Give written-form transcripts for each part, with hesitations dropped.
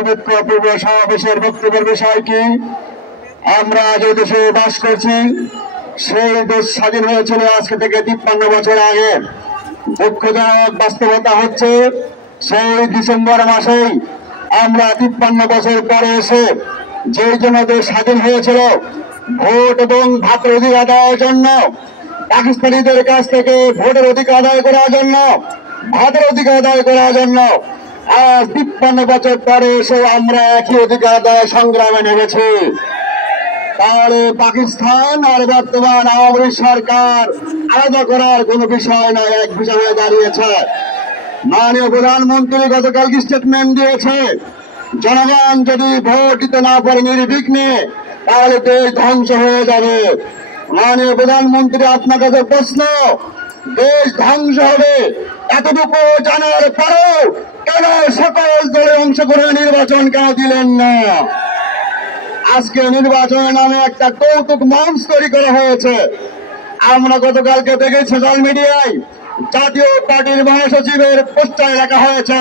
দুর্ভিক্ষ পূর্ব সমাবেশের বক্তব্যের বিষয় কি? আমরা যে দেশে বাস করছি সেই দেশ স্বাধীন হয়েছিল আজকে থেকে 53 বছর আগে। দুঃখজনক বাস্তবতা হচ্ছে সেই ডিসেম্বর মাসেই আমরা 53 বছর পরে এসে যেই জন্য দেশ স্বাধীন হয়েছিল ভোট এবং ভাতের অধিকার আদায়ের জন্য, পাকিস্তানিদের কাছ থেকে ভোটের অধিকার আদায় করার জন্য, ভাতের অধিকার আদায় করার জন্য আজ 53 বছর পরে এসে আমরা একই অধিকার আদায় সংগ্রামে নেমেছি। তাহলে পাকিস্তান আর বর্তমান আওয়ামী লীগ সরকার আলাদা করার কোন বিষয় নয়, এক বিষয় হয়ে দাঁড়িয়েছে। মাননীয় প্রধানমন্ত্রী গতকাল স্টেটমেন্ট দিয়েছে, জনগণ যদি ভোট দিতে না পারে নির্বিঘ্নে তাহলে দেশ ধ্বংস হয়ে যাবে। মাননীয় প্রধানমন্ত্রী, আপনার কাছে প্রশ্ন, দেশ ধ্বংস হবে এতটুকু জানার পরেও কেন সকল দলে অংশগ্রহণ নির্বাচন কেন দিলেন না? আজকে নির্বাচনের নামে একটা কৌতুক মঞ্চ তৈরি করা হয়েছে। আমরা গতকালকে দেখেছি সোশ্যাল মিডিয়ায় জাতীয় পার্টির মহাসচিবের পোস্টারে লেখা হয়েছে,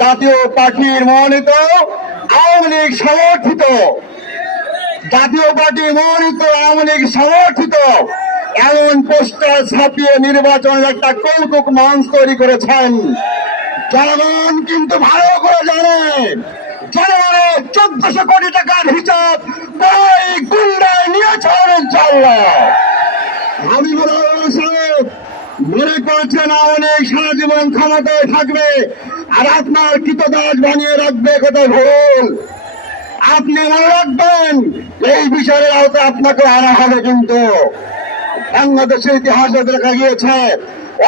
জাতীয় পার্টির মনোনীত আওয়ামী লীগ সমর্থিত, জাতীয় পার্টি মনোনীত আওয়ামী লীগ সমর্থিত এমন পোস্টার ছাপিয়ে নির্বাচনের একটা কৌতুক মঞ্চ তৈরি করেছেন। জনগণ কিন্তু ভালো করে জানে জনগণের 1400 কোটি টাকার হিসাব ওই গুন্ডায় নিয়েছেন। ইনশাআল্লাহ হাবিবুর রহমান সাহেব মনে করছেন অনেক সারা জীবন ক্ষমতায় থাকবে আর আপনার কৃতদাস বানিয়ে রাখবে, কথা ভুল। আপনি মনে রাখবেন এই বিষয়ের আওতায় আপনাকে আনা হবে, কিন্তু বাংলাদেশের ইতিহাসে দেখা গিয়েছে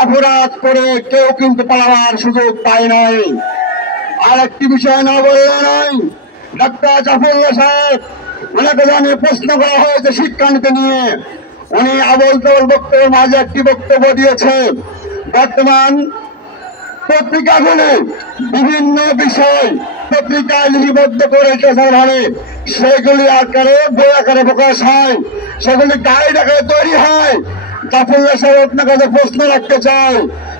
অপরাধ করে কেউ কিন্তু পালাবার সুযোগ পায় নাই। আর একটি বিষয় না বললে নাই, ডাক্তার জাফরুল্লাহ সাহেব ওনাকে জানিয়ে প্রশ্ন করা হয়েছে শিক্ষানীতি নিয়ে, উনি আবল তাবল বক্তব্যের মাঝে একটি বক্তব্য দিয়েছেন, বর্তমান পত্রিকাগুলি বিভিন্ন বিষয় পত্রিকায় লিপিবদ্ধ করে রেখেছে, সেগুলি আকারে বই আকারে প্রকাশ হয়, সেগুলি গাইড আকারে তৈরি হয়। জাফরুল্লাহ সাহেব আপনার কাছে প্রশ্ন রাখতে চাই,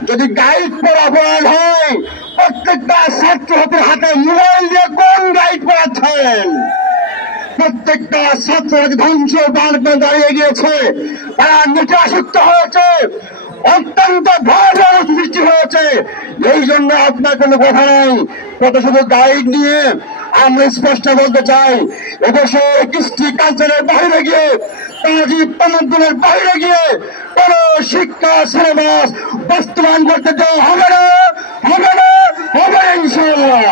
যদি গাইড পড়া অপরাধ হয় প্রত্যেকটা ছাত্রের হাতে মোবাইল দিয়ে কোন গাইড পড়াচ্ছেন? প্রত্যেকটা ছাত্রকে ধ্বংস বাড়বে দাঁড়িয়ে গিয়েছে, তারা নেটে আসক্ত হয়েছে, অত্যন্ত ভয় সৃষ্টি হয়েছে। এই জন্য আপনার কোনো কথা নাই, কত শুধু গাইড নিয়ে আমরা স্পষ্ট বলতে চাই, এদেশে কৃষ্টি কালচারের বাইরে গিয়ে সামাজিক প্রণোদনের বাইরে গিয়ে কোন শিক্ষা সিলেবাস বাস্তবায়ন করতে দেওয়া হবে না, হবে না, হবে না ইনশাআল্লাহ।